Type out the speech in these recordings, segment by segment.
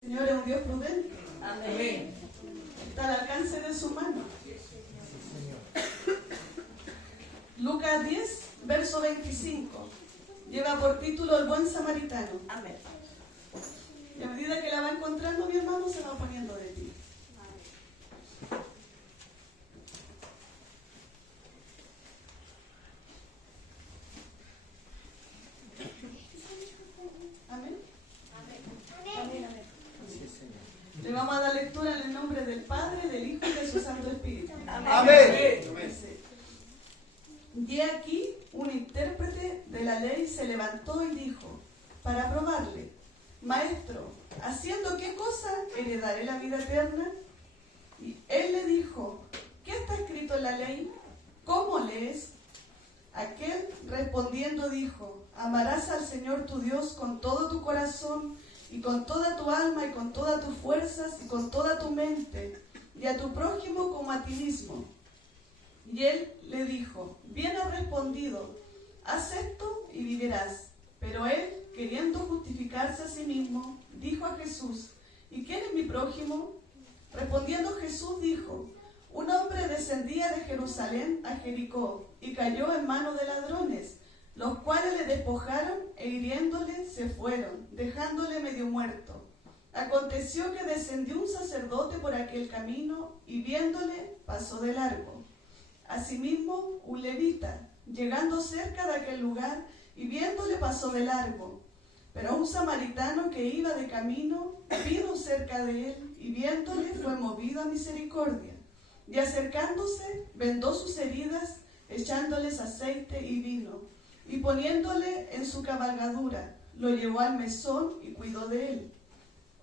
Señor es un Dios prudente. Amén. Está al alcance de su mano. Lucas 10, verso 25. Lleva por título El buen samaritano. Amén. Y a medida que la va encontrando, mi hermano, se va poniendo de ti. Amén. Le vamos a dar lectura en el nombre del Padre, del Hijo y de su Santo Espíritu. Amén. Dice: y aquí un intérprete de la ley se levantó y dijo, para probarle: Maestro, ¿haciendo qué cosa heredaré la vida eterna? Y él le dijo, ¿qué está escrito en la ley? ¿Cómo lees? Aquel respondiendo dijo, amarás al Señor tu Dios con todo tu corazón y con toda tu alma y con todas tus fuerzas y con toda tu mente, y a tu prójimo como a ti mismo. Y él le dijo, bien has respondido, haz esto y vivirás. Pero él, queriendo justificarse a sí mismo, dijo a Jesús, ¿y quién es mi prójimo? Respondiendo Jesús dijo, un hombre descendía de Jerusalén a Jericó y cayó en manos de ladrones, los cuales le despojaron e hiriéndole se fueron, dejándole medio muerto. Aconteció que descendió un sacerdote por aquel camino y viéndole pasó de largo. Asimismo, un levita, llegando cerca de aquel lugar y viéndole pasó de largo. Pero un samaritano que iba de camino vino cerca de él y viéndole fue movido a misericordia. Y acercándose, vendó sus heridas, echándoles aceite y vino. Y poniéndole en su cabalgadura, lo llevó al mesón y cuidó de él.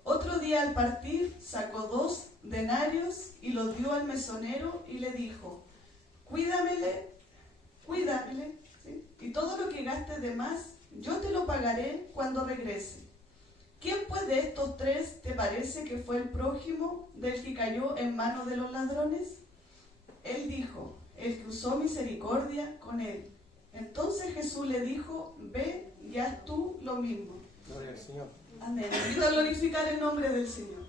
Otro día al partir, sacó 2 denarios y los dio al mesonero y le dijo, cuídamele, ¿sí? Y todo lo que gastes de más, yo te lo pagaré cuando regrese. ¿Quién pues de estos 3 te parece que fue el prójimo del que cayó en manos de los ladrones? Él dijo, el que usó misericordia con él. Entonces Jesús le dijo, ve y haz tú lo mismo. Gloria al Señor. Amén. Invito a glorificar el nombre del Señor.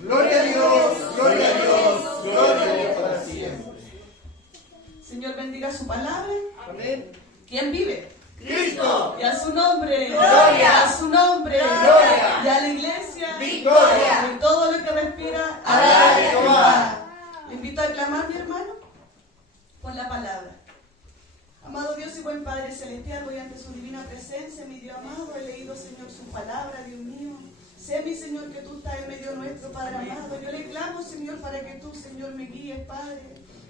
Gloria a Dios, gloria a Dios, gloria a Dios para siempre. Señor, bendiga su palabra. Amén. ¿Quién vive? Cristo. Y a su nombre. Gloria. A su nombre. Gloria. Y a la iglesia. Victoria. Y todo lo que respira. Alabe a Jehová. Le invito a aclamar, mi hermano, por la palabra. Amado Dios y buen Padre Celestial, voy ante su divina presencia, mi Dios amado. He leído, Señor, su palabra, Dios mío. Sé, mi Señor, que tú estás en medio nuestro, Padre amado. Yo le clamo, Señor, para que tú, Señor, me guíes, Padre.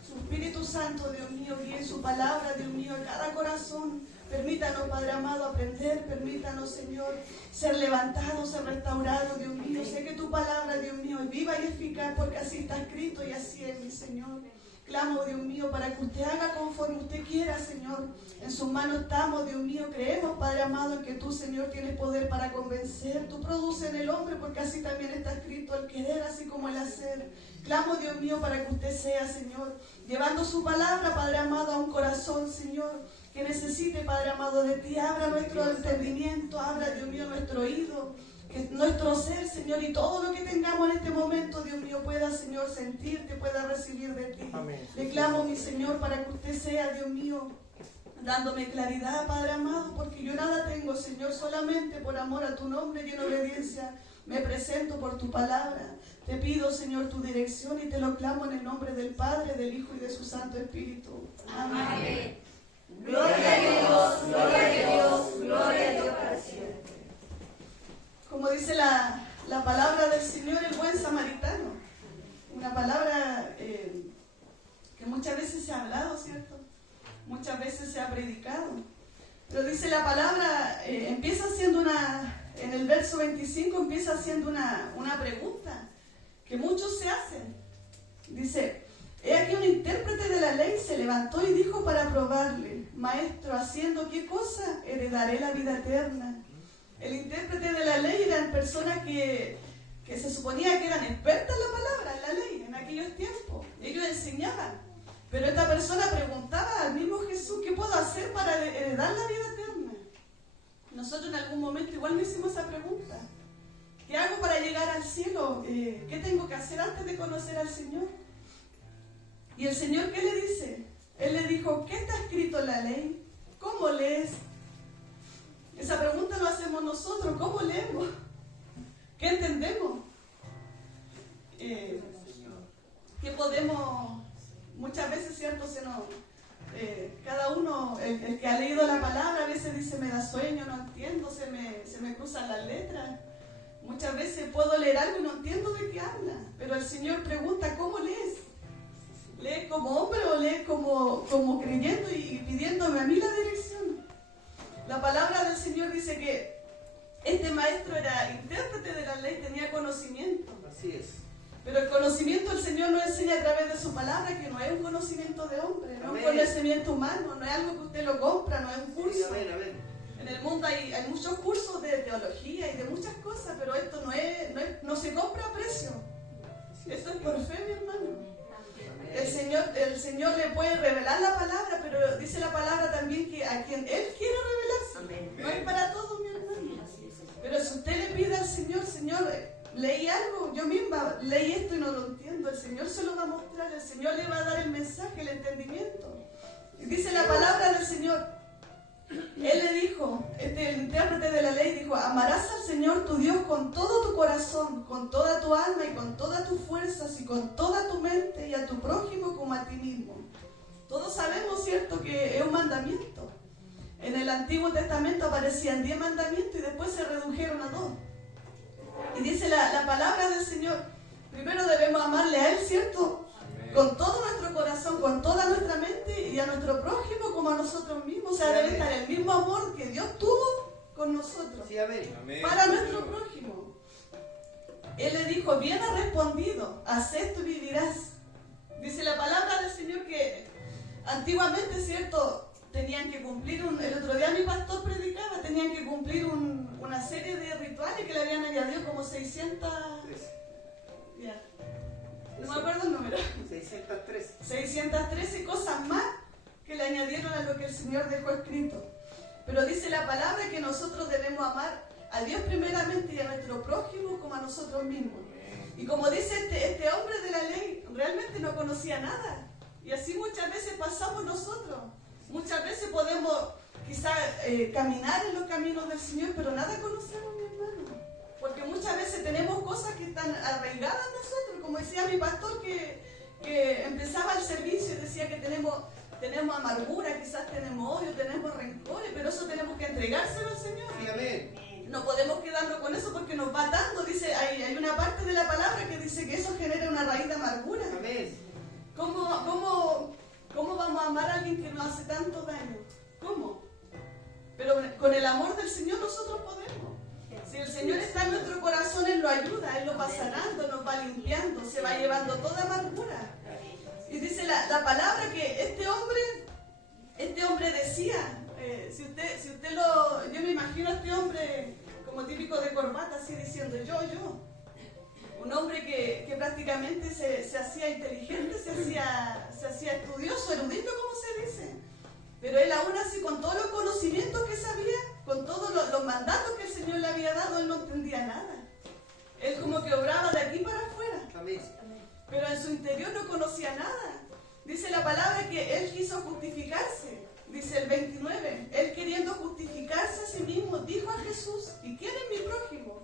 Su Espíritu Santo, Dios mío, guíe su palabra, Dios mío, a cada corazón. Permítanos, Padre amado, aprender. Permítanos, Señor, ser levantados, ser restaurados, Dios mío. Sé que tu palabra, Dios mío, es viva y eficaz, porque así está escrito y así es, mi Señor. Clamo, Dios mío, para que usted haga conforme usted quiera, Señor. En sus manos estamos, Dios mío. Creemos, Padre amado, en que tú, Señor, tienes poder para convencer. Tú produces en el hombre, porque así también está escrito, el querer así como el hacer. Clamo, Dios mío, para que usted sea, Señor, llevando su palabra, Padre amado, a un corazón, Señor, que necesite, Padre amado, de ti. Abra nuestro entendimiento, abra, Dios mío, nuestro oído, que nuestro ser, Señor, y todo lo que tengamos en este momento, Dios mío, pueda, Señor, sentirte, pueda recibir de ti. Amén. Le clamo, mi Señor, para que usted sea, Dios mío, dándome claridad, Padre amado, porque yo nada tengo, Señor, solamente por amor a tu nombre y en obediencia me presento por tu palabra. Te pido, Señor, tu dirección y te lo clamo en el nombre del Padre, del Hijo y de su Santo Espíritu. Amén. Amén. Gloria a Dios, gloria a Dios, gloria a Dios para siempre. Como dice la palabra del Señor, el buen samaritano. Una palabra que muchas veces se ha hablado, ¿cierto? Muchas veces se ha predicado. Pero dice la palabra, empieza haciendo en el verso 25 empieza haciendo una pregunta que muchos se hacen. Dice, he aquí un intérprete de la ley se levantó y dijo para probarle, Maestro, ¿haciendo qué cosa heredaré la vida eterna? El intérprete de la ley eran personas que se suponía que eran expertas en la palabra, en la ley, en aquellos tiempos. Ellos enseñaban. Pero esta persona preguntaba al mismo Jesús, ¿qué puedo hacer para heredar la vida eterna? Nosotros en algún momento igual me hicimos esa pregunta. ¿Qué hago para llegar al cielo? ¿Qué tengo que hacer antes de conocer al Señor? Y el Señor, ¿qué le dice? Él le dijo, ¿qué está escrito en la ley? ¿Cómo lees? Esa pregunta lo hacemos nosotros. ¿Cómo leemos? ¿Qué entendemos? ¿Qué podemos? Muchas veces, ¿cierto? Cada uno, el que ha leído la palabra, a veces dice, me da sueño, no entiendo, se me cruzan las letras. Muchas veces puedo leer algo y no entiendo de qué habla. Pero el Señor pregunta, ¿cómo lees? ¿Lees como hombre o lees como creyendo y pidiéndome a mí la dirección? La palabra del Señor dice que este maestro era intérprete de la ley, tenía conocimiento. Así es. Pero el conocimiento el Señor nos enseña a través de su palabra, que no es un conocimiento de hombre, no es un conocimiento humano, no es algo que usted lo compra, no es un curso. Sí, amén. En el mundo hay muchos cursos de teología y de muchas cosas, pero esto no se compra a precio. Esto es por fe, mi hermano. El Señor le puede revelar la palabra, pero dice la palabra también que a quien Él quiere revelarse, no es para todos, mi hermano. Pero si usted le pide al Señor, leí algo, yo misma leí esto y no lo entiendo, el Señor se lo va a mostrar, el Señor le va a dar el mensaje, el entendimiento. Y dice la palabra del Señor, Él le dijo, el intérprete de la ley dijo, amarás al Señor tu Dios con todo tu corazón, con toda tu alma y con todas tus fuerzas y con toda tu mente y a tu prójimo como a ti mismo. Todos sabemos, ¿cierto?, que es un mandamiento. En el Antiguo Testamento aparecían 10 mandamientos y después se redujeron a 2. Y dice la palabra del Señor, primero debemos amarle a Él, ¿cierto?, con todo nuestro corazón, con toda nuestra mente y a nuestro prójimo como a nosotros mismos. O sea, debe estar el mismo amor que Dios tuvo con nosotros, Sí, amén. para nuestro prójimo. Él le dijo, bien has respondido, haz esto y vivirás. Dice la palabra del Señor que antiguamente, ¿cierto?, tenían que cumplir, el otro día mi pastor predicaba, tenían que cumplir una serie de rituales que le habían añadido como 600... Ya. No me acuerdo el número. 613. 613 cosas más que le añadieron a lo que el Señor dejó escrito. Pero dice la palabra que nosotros debemos amar a Dios primeramente y a nuestro prójimo como a nosotros mismos. Y como dice este hombre de la ley, realmente no conocía nada. Y así muchas veces pasamos nosotros. Muchas veces podemos quizás caminar en los caminos del Señor, pero nada conocemos, mi hermano. Porque muchas veces tenemos cosas que están arraigadas en nosotros. Como decía mi pastor que empezaba el servicio y decía que tenemos amargura, quizás tenemos odio, tenemos rencores, pero eso tenemos que entregárselo al Señor. Sí, amén. No podemos quedarnos con eso porque nos va dando. Dice, hay una parte de la palabra que dice que eso genera una raíz de amargura. Amén. ¿Cómo vamos a amar a alguien que nos hace tanto daño? ¿Cómo? Pero con el amor del Señor nosotros podemos. Si el Señor está en nuestro corazón, Él lo ayuda, Él lo va sanando, nos va limpiando, se va llevando toda amargura. Y dice la palabra que este hombre decía, yo me imagino a este hombre como típico de corbata, así diciendo yo. Un hombre que prácticamente se hacía inteligente, se hacía estudioso, erudito, como se dice. Pero él aún así, con todos los conocimientos que sabía, con todos los mandatos que el Señor le había dado, él no entendía nada. Él como que obraba de aquí para afuera. Amén. Pero en su interior no conocía nada. Dice la palabra que él quiso justificarse. Dice el 29, él queriendo justificarse a sí mismo, dijo a Jesús, ¿y quién es mi prójimo?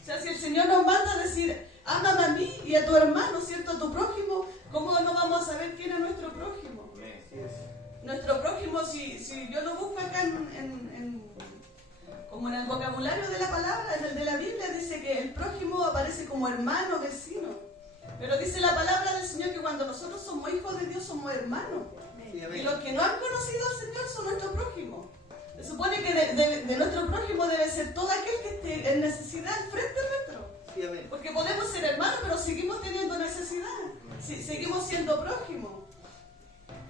O sea, si el Señor nos manda a decir, ámame a mí y a tu hermano, ¿cierto? A tu prójimo, ¿cómo no vamos a saber quién es nuestro prójimo? Nuestro prójimo, si yo lo busco acá como en el vocabulario de la palabra, en el de la Biblia, dice que el prójimo aparece como hermano, vecino. Pero dice la palabra del Señor que cuando nosotros somos hijos de Dios, somos hermanos. Y los que no han conocido al Señor son nuestro prójimo. Se supone que de nuestro prójimo debe ser todo aquel que esté en necesidad al frente nuestro. Porque podemos ser hermanos, pero seguimos teniendo necesidad. Seguimos siendo prójimos.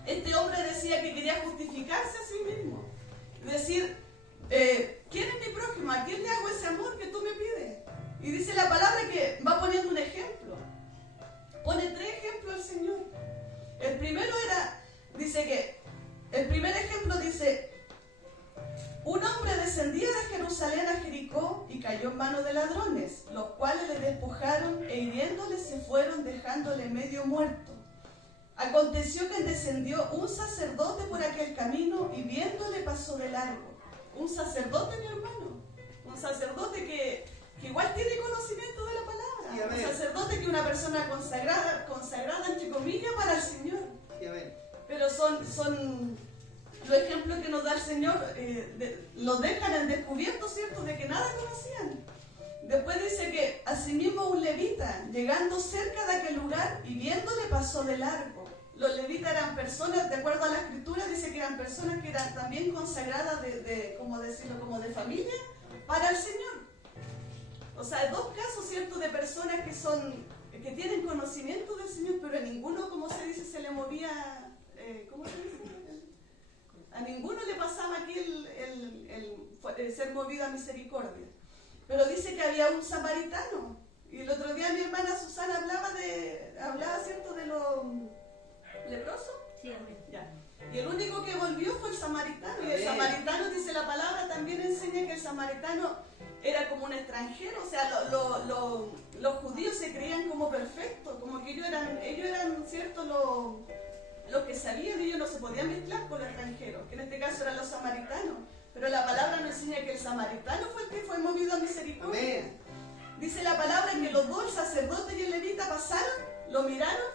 Este hombre decía que quería justificarse a sí mismo. Decir, ¿quién es mi prójimo? ¿A quién le hago ese amor que tú me pides? Y dice la palabra que va poniendo un ejemplo. Pone 3 ejemplos al Señor. El primero el primer ejemplo dice, un hombre descendía de Jerusalén a Jericó y cayó en manos de ladrones. atacaron e hiriéndole se fueron dejándole medio muerto. Aconteció que descendió un sacerdote por aquel camino y viéndole pasó de largo. Un sacerdote, mi hermano, un sacerdote que igual tiene conocimiento de la palabra. Sí, amén. Un sacerdote que es una persona consagrada entre comillas para el Señor. Sí, amén. Pero son los ejemplos que nos da el Señor, los dejan en descubierto, ¿cierto?, de que nada conocían. Después dice que asimismo un levita, llegando cerca de aquel lugar y viéndole pasó de largo. Los levitas eran personas, de acuerdo a la escritura, dice que eran personas que eran también consagradas ¿cómo decirlo?, como de familia para el Señor. O sea, hay dos casos, ¿cierto?, de personas que tienen conocimiento del Señor, pero a ninguno, como se dice, se le movía, ¿cómo se dice? A ninguno le pasaba aquí el ser movido a misericordia. Pero dice que había un samaritano. Y el otro día mi hermana Susana hablaba, ¿cierto?, de los leprosos. Sí, amén. Ya. Y el único que volvió fue el samaritano. Y el samaritano, dice la palabra, también enseña que el samaritano era como un extranjero. O sea, los judíos se creían como perfectos, como que ellos eran ¿cierto?, los que sabían, ellos no se podían mezclar con los extranjeros, que en este caso eran los samaritanos. Pero la palabra nos enseña que el samaritano fue el que fue movido a misericordia. Amén. Dice la palabra que los dos, el sacerdote y el levita, pasaron, lo miraron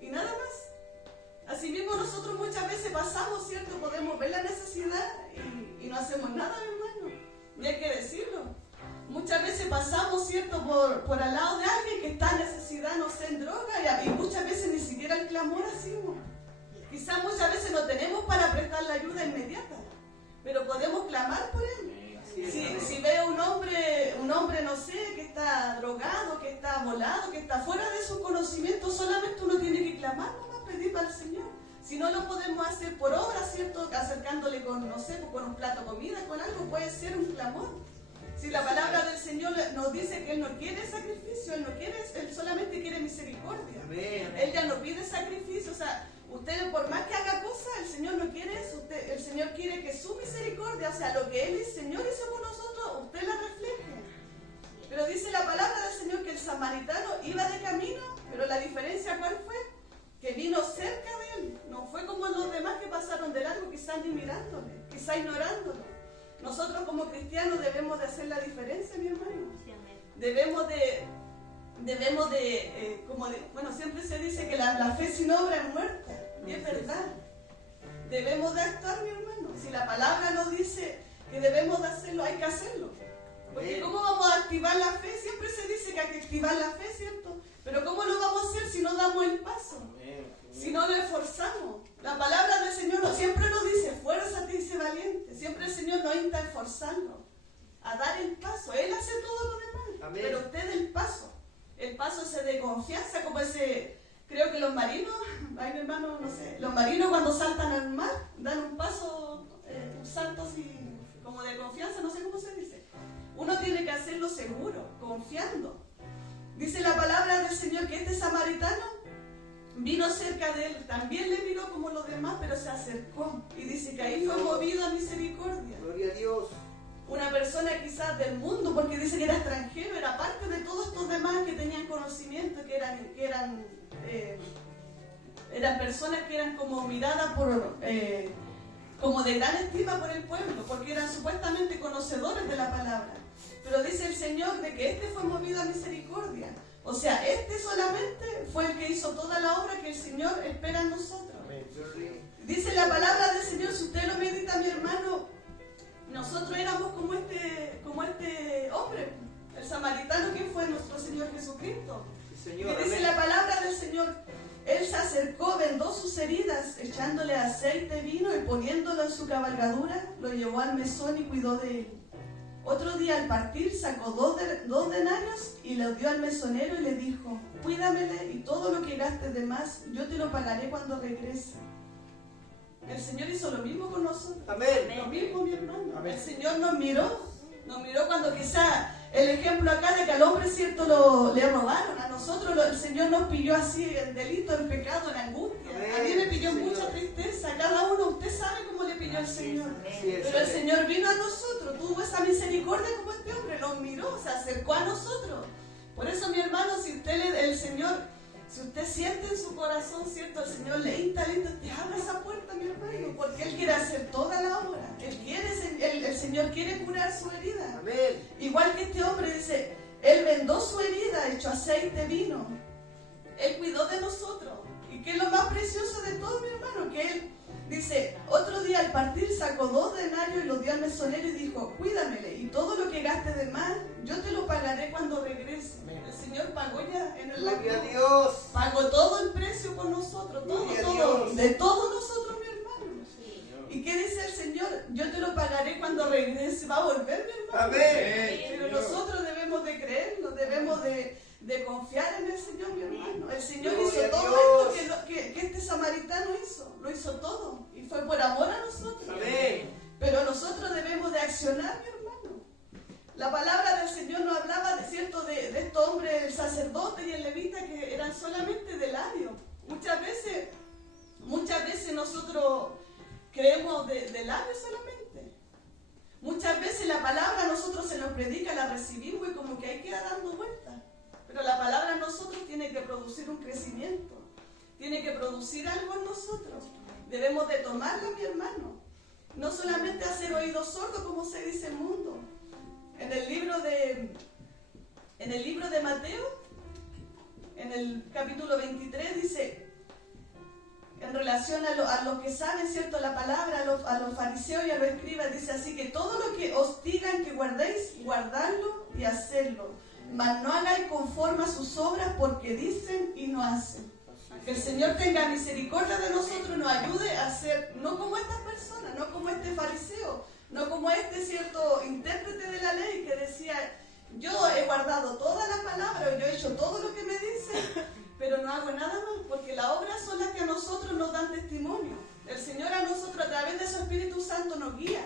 y nada más. Asimismo nosotros muchas veces pasamos, ¿cierto? Podemos ver la necesidad y no hacemos nada, hermano. Y hay que decirlo. Muchas veces pasamos, ¿cierto?, por al lado de alguien que está en necesidad, no sé, en droga, y muchas veces ni siquiera el clamor hacemos. Quizás muchas veces no tenemos para prestar la ayuda inmediata, pero podemos clamar por él. Si veo un hombre, no sé, que está drogado, que está volado, que está fuera de su conocimiento, solamente uno tiene que clamar, nomás pedirle al Señor. Si no lo podemos hacer por obra, ¿cierto?, acercándole con, no sé, con un plato de comida, con algo, puede ser un clamor. Si la palabra del Señor nos dice que Él no quiere sacrificio, Él solamente quiere misericordia. Amén. Él ya no pide sacrificio, o sea, usted por más que haga cosas, el Señor no quiere eso. El Señor quiere que su misericordia, o sea, lo que Él, el Señor hizo con nosotros, usted la refleje. Pero dice la palabra del Señor que el samaritano iba de camino, pero la diferencia ¿cuál fue? Que vino cerca de Él. No fue como los demás que pasaron de largo, quizás ni mirándole, quizás ignorándolo. Nosotros como cristianos debemos de hacer la diferencia, mi hermano. Sí, amén. Bueno, siempre se dice que la fe sin obra es muerta, y es verdad. Debemos de actuar, mi hermano. Si la palabra nos dice que debemos de hacerlo, hay que hacerlo. Porque ¿cómo vamos a activar la fe? Siempre se dice que hay que activar la fe, ¿cierto? Pero ¿cómo lo vamos a hacer si no damos el paso? Si no lo esforzamos. La palabra del Señor siempre nos dice, esfuérzate y sé valiente. Siempre el Señor nos insta a esforzarnos, a dar el paso. Él hace todo lo demás. Amén. Pero usted el paso. El paso ese de confianza, como creo que los marinos, ay mi hermano, no sé, los marinos cuando saltan al mar, dan un paso, un salto así, como de confianza, no sé cómo se dice. Uno tiene que hacerlo seguro, confiando. Dice la palabra del Señor que este samaritano vino cerca de él, también le miró como los demás, pero se acercó. Y dice que ahí fue movido a misericordia. Gloria a Dios. Una persona quizás del mundo, porque dice que era extranjero, era parte de todos estos demás que tenían conocimiento, que eran personas que eran como miradas como de gran estima por el pueblo, porque eran supuestamente conocedores de la palabra. Pero dice el Señor de que este fue movido a misericordia. O sea, este solamente fue el que hizo toda la obra que el Señor espera en nosotros. Amén. Dice la palabra del Señor, si usted lo medita, mi hermano, nosotros éramos como este hombre, el samaritano, que fue nuestro Señor Jesucristo. Sí, Señor. Que dice Amén. la palabra del Señor, Él se acercó, vendó sus heridas, echándole aceite, vino y poniéndolo en su cabalgadura, lo llevó al mesón y cuidó de él. Otro día al partir sacó dos denarios y los dio al mesonero y le dijo, cuídamele y todo lo que gastes de más, yo te lo pagaré cuando regrese. El Señor hizo lo mismo con nosotros. Amén. Lo mismo, mi hermano. Amén. El Señor nos miró cuando quizá el ejemplo acá de que al hombre, cierto, le robaron. A nosotros el Señor nos pilló así en delito, en pecado, en angustia. Amén. A mí me pilló Señor. mucha tristeza. Cada uno, usted sabe cómo le pilló el Señor. Así es, Pero el amén. Señor vino a nosotros, tuvo esa misericordia como este hombre, nos miró, se acercó a nosotros. Por eso, mi hermano, si siente en su corazón, ¿cierto? El Señor le insta, te abre esa puerta, mi hermano, porque Él quiere hacer toda la obra. El Señor quiere curar su herida. Amén. Igual que este hombre dice, Él vendó su herida, echó aceite, vino. Él cuidó de nosotros. Y que es lo más precioso de todo, mi hermano, que Él dice, otro día al partir sacó 2 denarios y los dio al mesonero y dijo, cuídamele, y todo lo que gaste de más, yo te lo pagaré cuando regrese. El Señor pagó ya en el Gloria a Dios. pagó todo el precio por nosotros, Gloria a todo, Dios. de todos nosotros, mi hermano. ¿Y qué dice el Señor? Yo te lo pagaré cuando regrese. Va a volver, mi hermano. Amén. Pero nosotros debemos de creerlo, debemos de confiar en el Señor, mi hermano. El Señor Gloria hizo a todo Dios. esto que este samaritano hizo. Lo hizo todo. Y fue por amor a nosotros. Amén. Pero nosotros debemos de accionar, mi hermano. La palabra del Señor nos hablaba de cierto de estos hombres, el sacerdote y el levita, que eran solamente de labios. Muchas veces nosotros creemos de labios solamente. Muchas veces la palabra a nosotros se nos predica, la recibimos y como que ahí queda dando vueltas. Pero la palabra en nosotros tiene que producir un crecimiento, tiene que producir algo en nosotros. Debemos de tomarla, mi hermano. No solamente hacer oídos sordos como se dice el mundo. En el libro de Mateo, en el capítulo 23, dice, en relación a los que saben, ¿cierto?, la palabra, a los fariseos y a los escribas, dice así, que todo lo que os digan que guardéis, guardadlo y hacedlo, mas no hagáis conforme a sus obras, porque dicen y no hacen. Que el Señor tenga misericordia de nosotros y nos ayude a ser, no como estas personas, no como este fariseo, no como este cierto intérprete de la ley que decía, yo he guardado toda la palabra, yo he hecho todo lo que me dice, pero no hago nada más, porque las obras son las que a nosotros nos dan testimonio. El Señor a nosotros a través de su Espíritu Santo nos guía.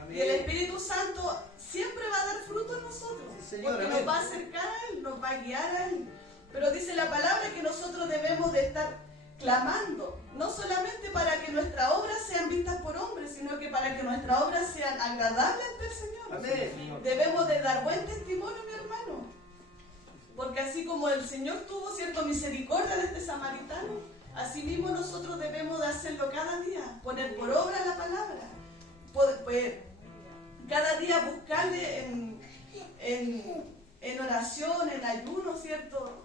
Amén. Y el Espíritu Santo siempre va a dar fruto en nosotros, Sí, Señor, porque amén. nos va a acercar a Él, nos va a guiar a Él. Pero dice la palabra que nosotros debemos de estar clamando, no solamente para que nuestras obras sean vistas por hombres, sino que para que nuestras obras sean agradables ante el Señor. Amén. Debemos de dar buen testimonio, mi hermano, porque así como el Señor tuvo cierta misericordia de este samaritano, así mismo nosotros debemos de hacerlo cada día, poner por obra la palabra, pues, cada día buscarle en oración, en ayuno, ¿cierto?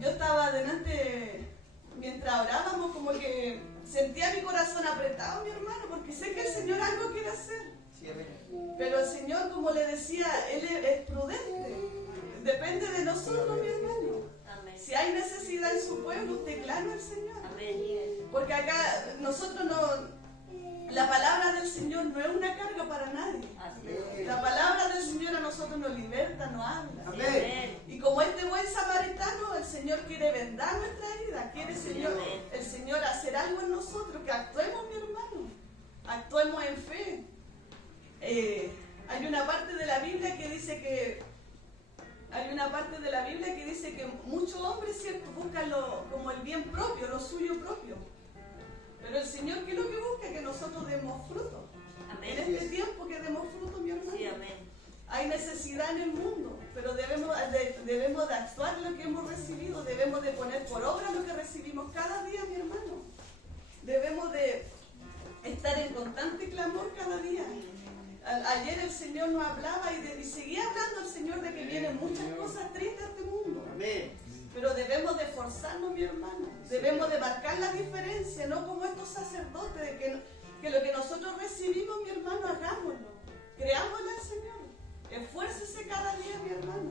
Yo estaba adelante, mientras orábamos, como que sentía mi corazón apretado, mi hermano, porque sé que el Señor algo quiere hacer. Sí, amén. Pero el Señor, como le decía, Él es prudente. Depende de nosotros, mi hermano. Amén. Si hay necesidad en su pueblo, usted clama al Señor. Amén. Porque acá nosotros la palabra del Señor no es una carga para nadie. Así es. La palabra del Señor a nosotros nos liberta, nos habla. Amén. Y como este buen samaritano, el Señor quiere vendar nuestra herida, quiere el Señor hacer algo en nosotros, que actuemos, mi hermano, actuemos en fe. Hay una parte de la Biblia que dice que muchos hombres, ¿cierto?, buscan como el bien propio, lo suyo propio. Pero el Señor, ¿qué es lo que busca? Que nosotros demos fruto. En Amén. este tiempo que demos fruto, mi hermano. Sí, amén. Hay necesidad en el mundo, pero debemos de actuar lo que hemos recibido, debemos de poner por obra lo que recibimos cada día, mi hermano. Debemos de estar en constante clamor cada día. Ayer el Señor nos hablaba y seguía hablando el Señor de que vienen muchas cosas tristes a este mundo. Amén. Pero debemos de esforzarnos, mi hermano. Debemos de marcar la diferencia, no como estos sacerdotes, de que lo que nosotros recibimos, mi hermano, hagámoslo. Creámosle al Señor. Esfuércese cada día, mi hermano,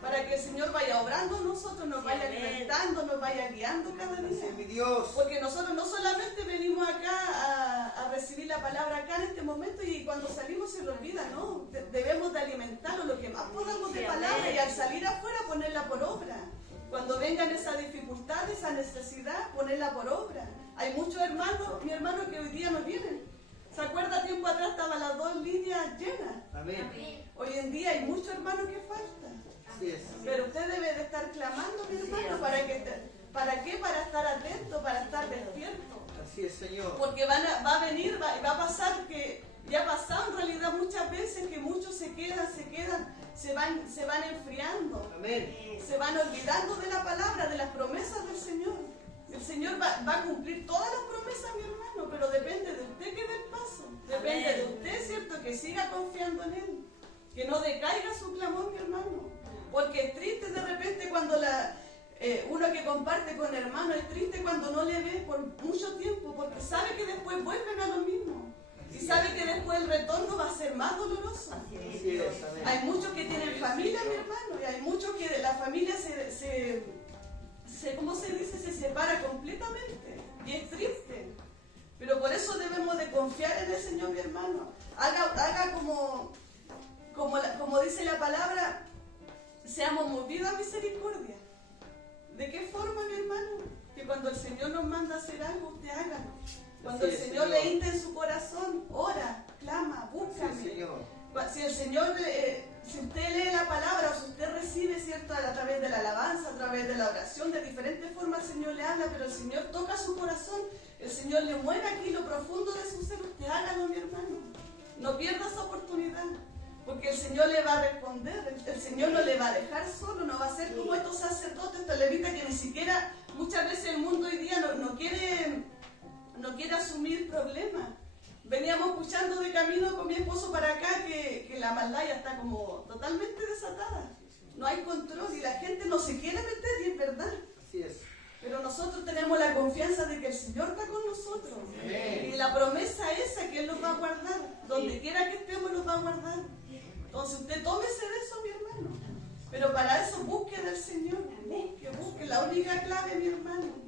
para que el Señor vaya obrando en nosotros, nos vaya alimentando, nos vaya guiando cada día. Gracias, mi Dios. Porque nosotros no solamente venimos acá a recibir la palabra acá en este momento y cuando salimos se lo olvida, no. Debemos de alimentarlo lo que más podamos de palabra y al salir afuera ponerla por obra. Cuando vengan esas dificultades, esa necesidad, ponerla por obra. Hay muchos hermanos, mi hermano, que hoy día no vienen. ¿Se acuerda? Tiempo atrás estaban las 2 líneas llenas. Amén. Hoy en día hay muchos hermanos que faltan. Así es. Pero usted debe de estar clamando, mi hermano, ¿para qué? Para estar atento, para estar despierto. Así es, Señor. Porque va a venir, va a pasar que ya ha pasado en realidad muchas veces que muchos se van enfriando. Amén. se van olvidando de la palabra, de las promesas del Señor. El Señor va a cumplir todas las promesas, mi hermano, pero depende de usted que dé el paso. Depende de usted, ¿cierto? Que siga confiando en Él. Que no decaiga su clamor, mi hermano. Porque es triste de repente cuando uno que comparte con hermano, es triste cuando no le ve por mucho tiempo, porque sabe que después vuelven a lo mismo. Y sabe que después el retorno va a ser más doloroso. Hay muchos que tienen familia, mi hermano, y hay muchos que la familia ¿cómo se dice? Se separa completamente. Y es triste. Pero por eso debemos de confiar en el Señor, mi hermano. Haga como dice la palabra, seamos movidos a misericordia. ¿De qué forma, mi hermano? Que cuando el Señor nos manda a hacer algo, usted hágalo. Cuando el Señor le hinta en su corazón, ora, clama, búscame. Si el Señor, si usted lee la palabra o si usted recibe, ¿cierto? A través de la alabanza, a través de la oración, de diferentes formas el Señor le habla, pero el Señor toca su corazón, el Señor le mueve aquí lo profundo de su ser, usted hágalo, mi hermano. No pierda esa oportunidad, porque el Señor le va a responder, el Señor no le va a dejar solo, no va a ser como estos sacerdotes, estos levitas que ni siquiera, muchas veces el mundo hoy día no quiere asumir problemas. Veníamos escuchando de camino con mi esposo para acá que la maldad ya está como totalmente desatada. No hay control y la gente no se quiere meter, y es verdad. Así es. Pero nosotros tenemos la confianza de que el Señor está con nosotros. Y la promesa esa que Él nos va a guardar. Donde quiera que estemos nos va a guardar. Entonces usted tómese de eso, mi hermano. Pero para eso busque del Señor. Busque. La única clave, mi hermano.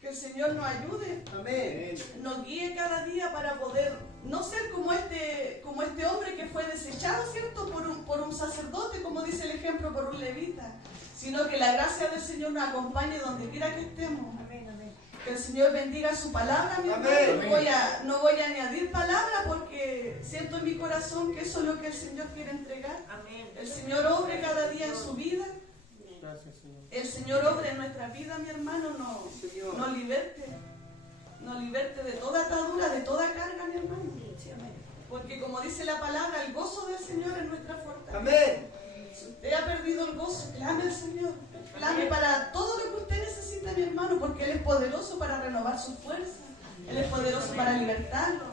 Que el Señor nos ayude, Amén. Nos guíe cada día para poder no ser como este hombre que fue desechado, ¿cierto? Por un sacerdote, como dice el ejemplo, por un levita, sino que la gracia del Señor nos acompañe donde quiera que estemos. Amén, amén. Que el Señor bendiga su palabra, mi hermano. No voy a añadir palabra porque siento en mi corazón que eso es lo que el Señor quiere entregar. Amén. El Señor obre cada día en su vida. Gracias, Señor. El Señor obre en nuestra vida, mi hermano, nos liberte de toda atadura, de toda carga, mi hermano. Porque como dice la palabra, el gozo del Señor es nuestra fortaleza. Amén. Si usted ha perdido el gozo, clame al Señor. Clame para todo lo que usted necesita, mi hermano, porque Él es poderoso para renovar su fuerza. Él es poderoso para libertarlo,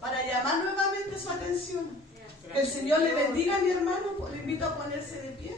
para llamar nuevamente su atención. Que el Señor le bendiga, mi hermano. Le invito a ponerse de pie.